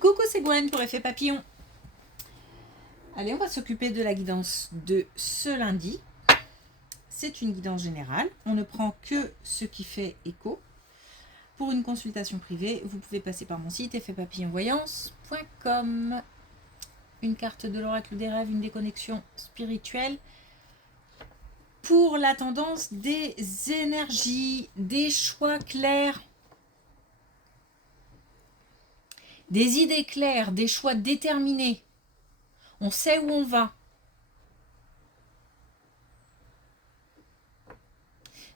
Coucou, c'est Gwen pour Effet Papillon. Allez, on va s'occuper de la guidance de ce lundi. C'est une guidance générale. On ne prend que ce qui fait écho. Pour une consultation privée, vous pouvez passer par mon site effetpapillonvoyance.com. Une carte de l'oracle des rêves, une déconnexion spirituelle. Pour la tendance des énergies, des choix clairs, des idées claires, des choix déterminés. On sait où on va.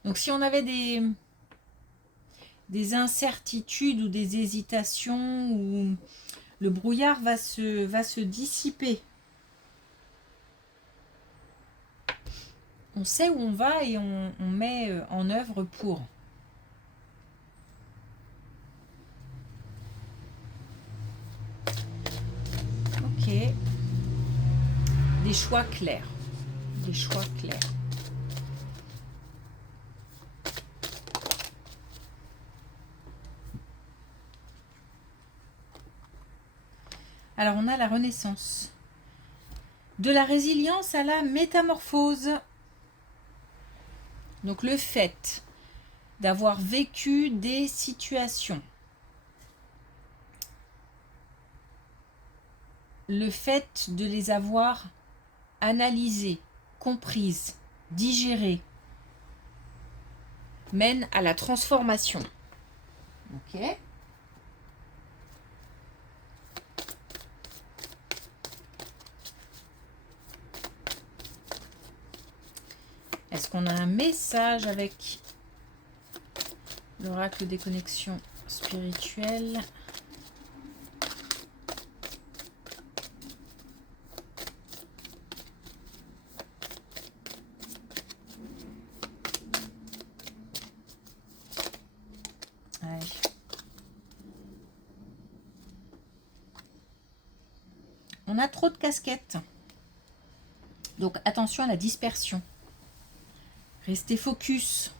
Donc si on avait des incertitudes ou des hésitations, où le brouillard va se dissiper. On sait où on va et on met en œuvre pour. Ok. Des choix clairs. Des choix clairs. Alors on a la renaissance. De la résilience à la métamorphose. Donc le fait d'avoir vécu des situations. Le fait de les avoir analysées, comprises, digérées, mène à la transformation. Ok. Est-ce qu'on a un message avec l'oracle des connexions spirituelles? Allez. On a trop de casquettes. Donc attention à la dispersion. Restez focus.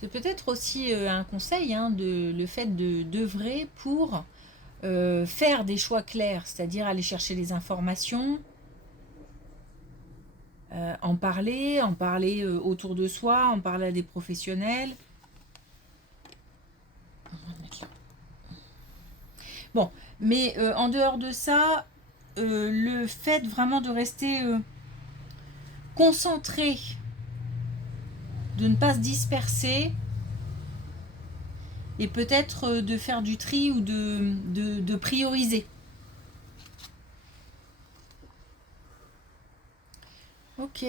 C'est peut-être aussi un conseil, le fait d'œuvrer pour faire des choix clairs, c'est-à-dire aller chercher les informations, en parler autour de soi, en parler à des professionnels. Bon, mais en dehors de ça, le fait vraiment de rester concentré, de ne pas se disperser, et peut-être de faire du tri ou de prioriser. Ok.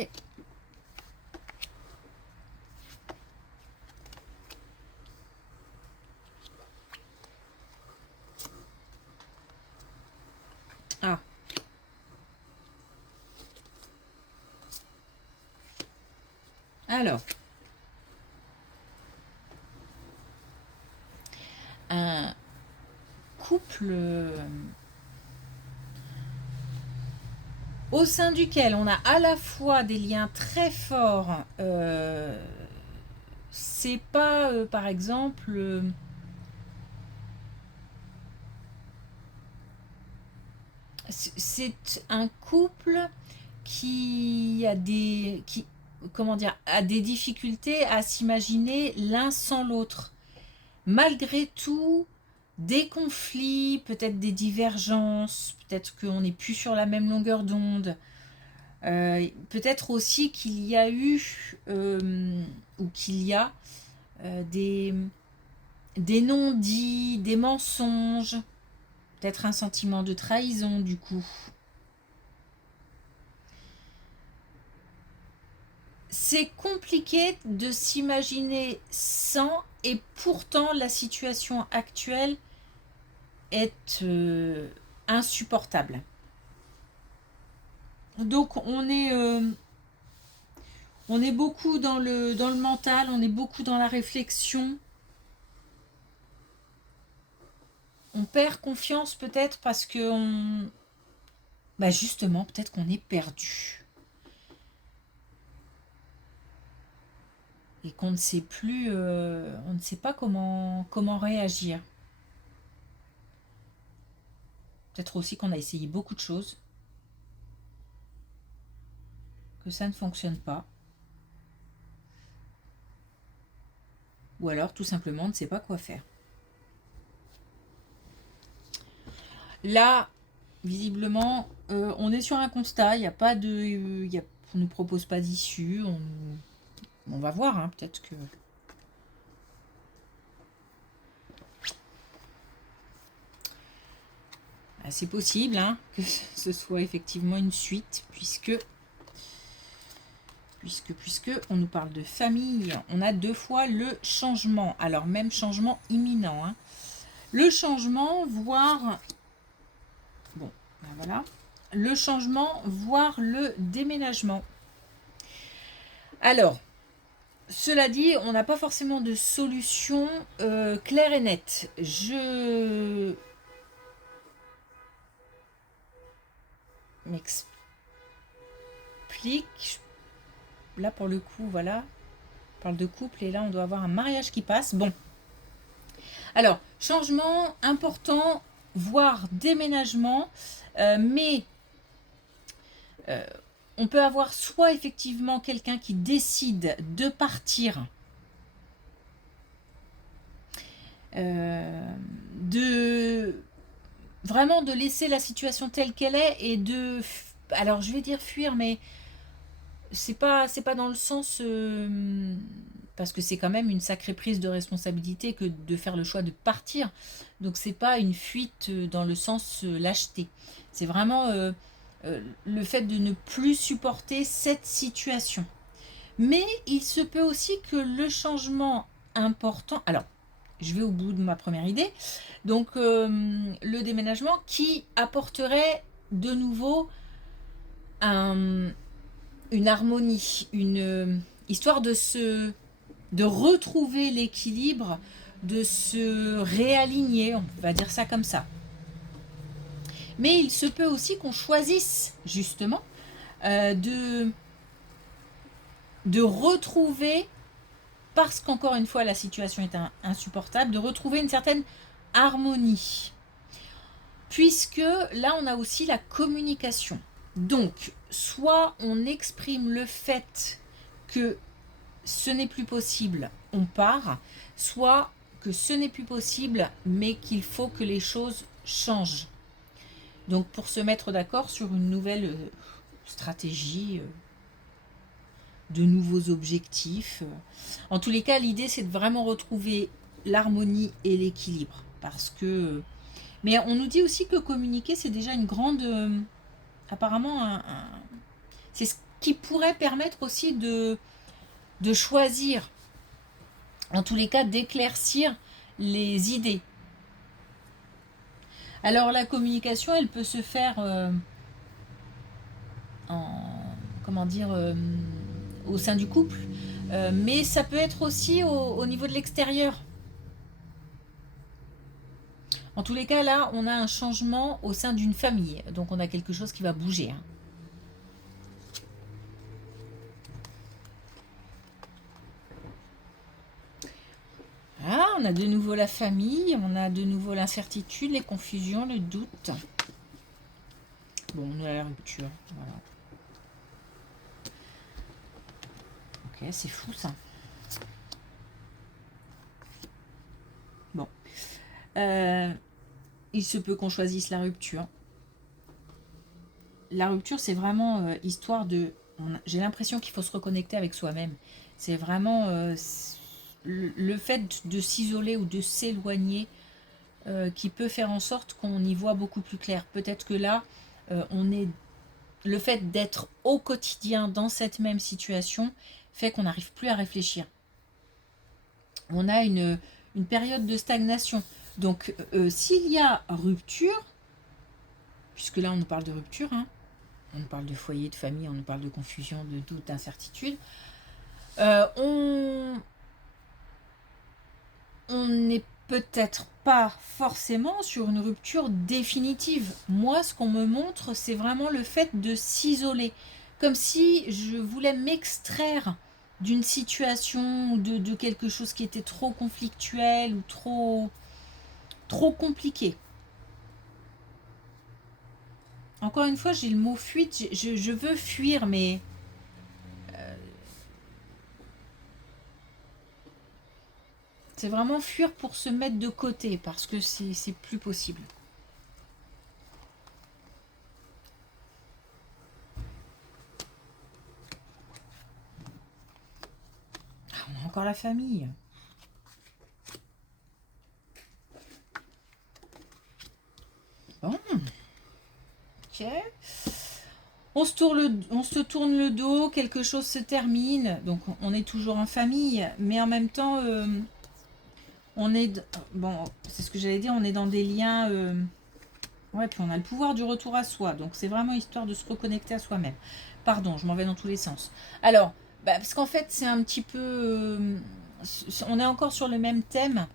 Ah. Alors. Un couple au sein duquel on a à la fois des liens très forts, c'est pas par exemple c'est un couple qui a des a des difficultés à s'imaginer l'un sans l'autre. Malgré tout, des conflits, peut-être des divergences, peut-être qu'on n'est plus sur la même longueur d'onde. Peut-être aussi qu'il y a eu ou qu'il y a des non-dits, des mensonges, peut-être un sentiment de trahison du coup. C'est compliqué de s'imaginer sans, et pourtant la situation actuelle est insupportable. Donc on est beaucoup dans le mental, on est beaucoup dans la réflexion. On perd confiance peut-être parce que justement, peut-être qu'on est perdu. et qu'on ne sait plus, on ne sait pas comment réagir. Peut-être aussi qu'on a essayé beaucoup de choses, que ça ne fonctionne pas. Ou alors tout simplement on ne sait pas quoi faire. Là, visiblement, on est sur un constat, il n'y a pas de. On ne nous propose pas d'issue, on va voir, hein, peut-être que. Ah, c'est possible hein, que ce soit effectivement une suite, puisque on nous parle de famille, on a 2 fois le changement, alors même changement imminent. Hein. Le changement, voire... Bon, ben voilà. Le changement, voire le déménagement. Alors, cela dit, on n'a pas forcément de solution claire et nette. Je m'explique. Là, pour le coup, voilà. On parle de couple et là, on doit avoir un mariage qui passe. Bon. Alors, changement important, voire déménagement. Mais on peut avoir soit effectivement quelqu'un qui décide de partir, vraiment de laisser la situation telle qu'elle est et de, alors je vais dire fuir, mais c'est pas dans le sens parce que c'est quand même une sacrée prise de responsabilité que de faire le choix de partir. Donc c'est pas une fuite dans le sens lâcheté. C'est vraiment le fait de ne plus supporter cette situation. Mais il se peut aussi que le changement important... Alors, je vais au bout de ma première idée. Donc, le déménagement qui apporterait de nouveau une harmonie, une histoire de retrouver l'équilibre, de se réaligner, on va dire ça comme ça. Mais il se peut aussi qu'on choisisse justement de retrouver, parce qu'encore une fois la situation est insupportable, de retrouver une certaine harmonie. Puisque là on a aussi la communication. Donc soit on exprime le fait que ce n'est plus possible, on part, soit que ce n'est plus possible mais qu'il faut que les choses changent. Donc pour se mettre d'accord sur une nouvelle stratégie, de nouveaux objectifs. En tous les cas, l'idée c'est de vraiment retrouver l'harmonie et l'équilibre. Parce que... Mais on nous dit aussi que communiquer c'est déjà une grande... apparemment, c'est ce qui pourrait permettre aussi de choisir, en tous les cas d'éclaircir les idées. Alors la communication, elle peut se faire au sein du couple, mais ça peut être aussi au niveau de l'extérieur. En tous les cas, là, on a un changement au sein d'une famille, donc on a quelque chose qui va bouger. Hein. Ah, on a de nouveau la famille, on a de nouveau l'incertitude, les confusions, le doute. Bon, on a la rupture, voilà. Ok, c'est fou ça. Bon. Il se peut qu'on choisisse la rupture. La rupture, c'est vraiment histoire de... J'ai l'impression qu'il faut se reconnecter avec soi-même. C'est vraiment le fait de s'isoler ou de s'éloigner qui peut faire en sorte qu'on y voit beaucoup plus clair. Peut-être que là, le fait d'être au quotidien dans cette même situation fait qu'on n'arrive plus à réfléchir. On a une période de stagnation. Donc, s'il y a rupture, puisque là on nous parle de rupture, hein, on nous parle de foyer, de famille, on nous parle de confusion, de doute, d'incertitude, on n'est peut-être pas forcément sur une rupture définitive. Moi, ce qu'on me montre, c'est vraiment le fait de s'isoler. Comme si je voulais m'extraire d'une situation ou de quelque chose qui était trop conflictuel ou trop compliqué. Encore une fois, j'ai le mot fuite, je veux fuir, mais c'est vraiment fuir pour se mettre de côté, parce que c'est plus possible. Ah, on a encore la famille. Bon. Ok. On se tourne le dos, quelque chose se termine, donc on est toujours en famille, mais en même temps, on est... Bon, c'est ce que j'allais dire, on est dans des liens... ouais, puis on a le pouvoir du retour à soi, donc c'est vraiment histoire de se reconnecter à soi-même. Pardon, je m'en vais dans tous les sens. Alors, parce qu'en fait, c'est un petit peu... on est encore sur le même thème.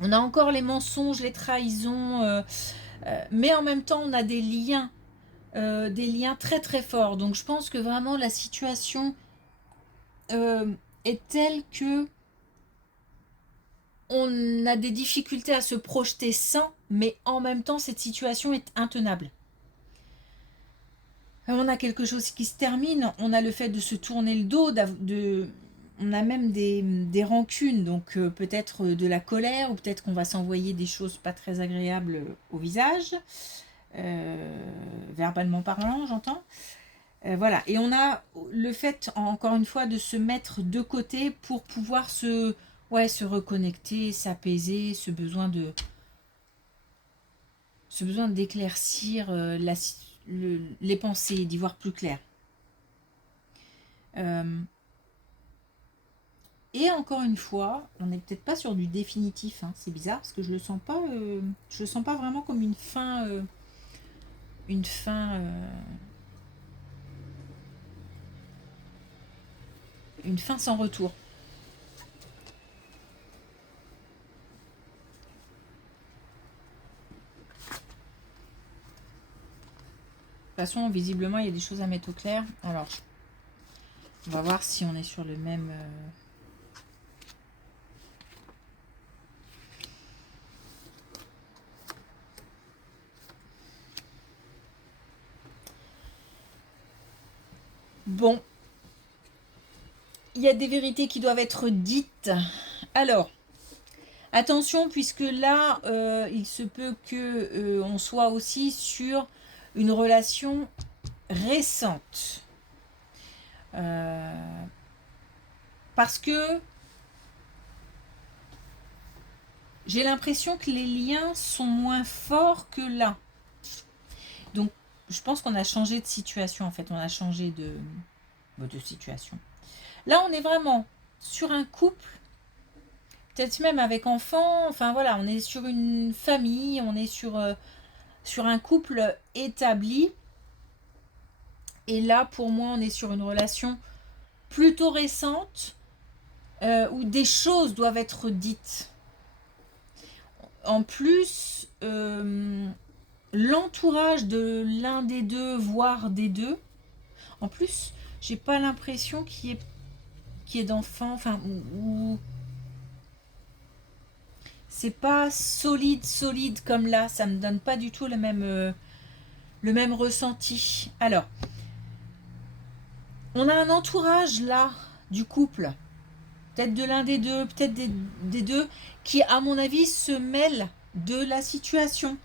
On a encore les mensonges, les trahisons, mais en même temps, on a des liens très très forts. Donc je pense que vraiment la situation est telle que on a des difficultés à se projeter sans, mais en même temps cette situation est intenable. On a quelque chose qui se termine, on a le fait de se tourner le dos, on a même des rancunes, donc peut-être de la colère, ou peut-être qu'on va s'envoyer des choses pas très agréables au visage, verbalement parlant, j'entends. Voilà, et on a le fait, encore une fois, de se mettre de côté pour pouvoir se reconnecter, s'apaiser, ce besoin d'éclaircir les pensées, d'y voir plus clair. Et encore une fois, on n'est peut-être pas sur du définitif, hein, c'est bizarre parce que je le sens pas vraiment comme une fin, une fin, une fin sans retour. De toute façon, visiblement, il y a des choses à mettre au clair. Alors, on va voir si on est sur le même... Bon, il y a des vérités qui doivent être dites. Alors, attention, puisque là, il se peut que on soit aussi sur une relation récente. Parce que j'ai l'impression que les liens sont moins forts que là. Donc, je pense qu'on a changé de situation, en fait. On a changé de situation. Là, on est vraiment sur un couple, peut-être même avec enfants. Enfin, voilà, on est sur une famille, on est sur un couple établi. Et là, pour moi, on est sur une relation plutôt récente où des choses doivent être dites. En plus, l'entourage de l'un des deux, voire des deux, en plus, j'ai pas l'impression qu'il y ait d'enfants, enfin, ou c'est pas solide comme là, ça me donne pas du tout le même ressenti. Alors, on a un entourage là du couple, peut-être de l'un des deux, peut-être des deux, qui à mon avis se mêle de la situation.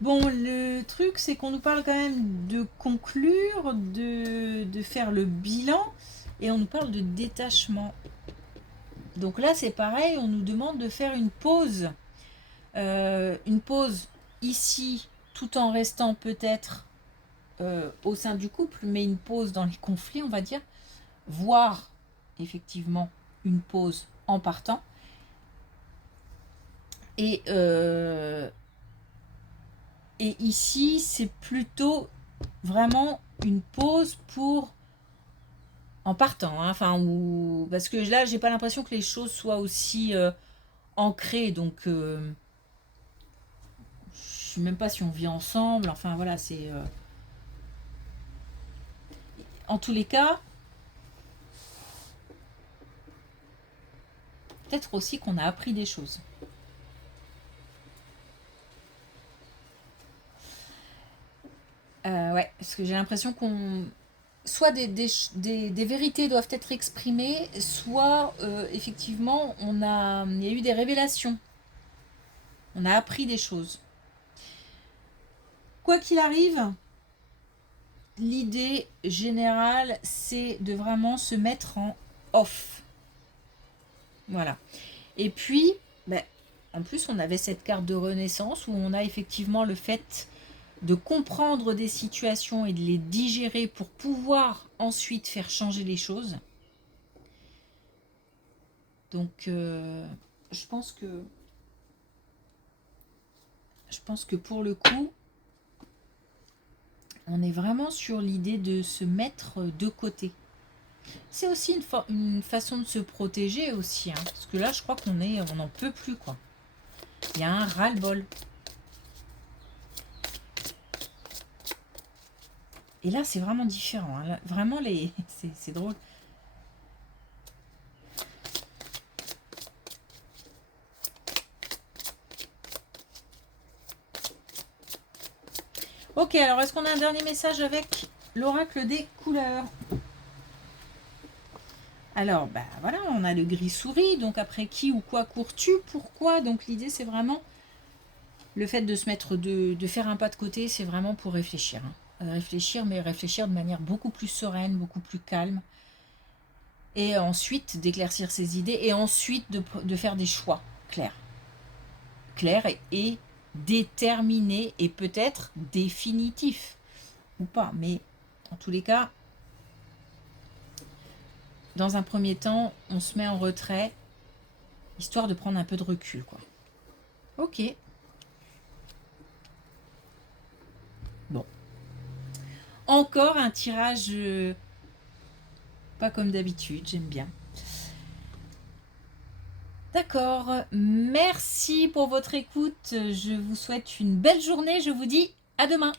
Bon, le truc, c'est qu'on nous parle quand même de conclure, de faire le bilan, et on nous parle de détachement. Donc là, c'est pareil, on nous demande de faire une pause. Une pause ici, tout en restant peut-être au sein du couple, mais une pause dans les conflits, on va dire, voire effectivement une pause en partant. Et ici, c'est plutôt vraiment une pause pour en partant, hein, enfin, parce que là, j'ai pas l'impression que les choses soient aussi ancrées, donc sais même pas si on vit ensemble. Enfin voilà, c'est... En tous les cas, peut-être aussi qu'on a appris des choses. Ouais, parce que j'ai l'impression qu'on... Soit des vérités doivent être exprimées, soit effectivement il y a eu des révélations. On a appris des choses. Quoi qu'il arrive, l'idée générale, c'est de vraiment se mettre en off. Voilà. Et puis, ben, en plus, on avait cette carte de renaissance où on a effectivement le fait de comprendre des situations et de les digérer pour pouvoir ensuite faire changer les choses. Donc, je pense que pour le coup, on est vraiment sur l'idée de se mettre de côté. C'est aussi une façon de se protéger aussi, hein, parce que là, je crois on n'en peut plus, quoi. Il y a un ras-le-bol. Et là, c'est vraiment différent. Hein. Là, vraiment, c'est drôle. Ok, alors est-ce qu'on a un dernier message avec l'oracle des couleurs? Alors, bah voilà, on a le gris souris. Donc après, qui ou quoi cours-tu? Pourquoi? Donc l'idée, c'est vraiment le fait de se mettre, de faire un pas de côté, c'est vraiment pour réfléchir. Hein. Réfléchir, mais réfléchir de manière beaucoup plus sereine, beaucoup plus calme. Et ensuite d'éclaircir ses idées et ensuite de faire des choix clairs. Clairs et déterminés et peut-être définitifs ou pas. Mais en tous les cas, dans un premier temps, on se met en retrait histoire de prendre un peu de recul, quoi. Ok. Bon. Encore un tirage pas comme d'habitude, j'aime bien. D'accord, merci pour votre écoute. Je vous souhaite une belle journée. Je vous dis à demain.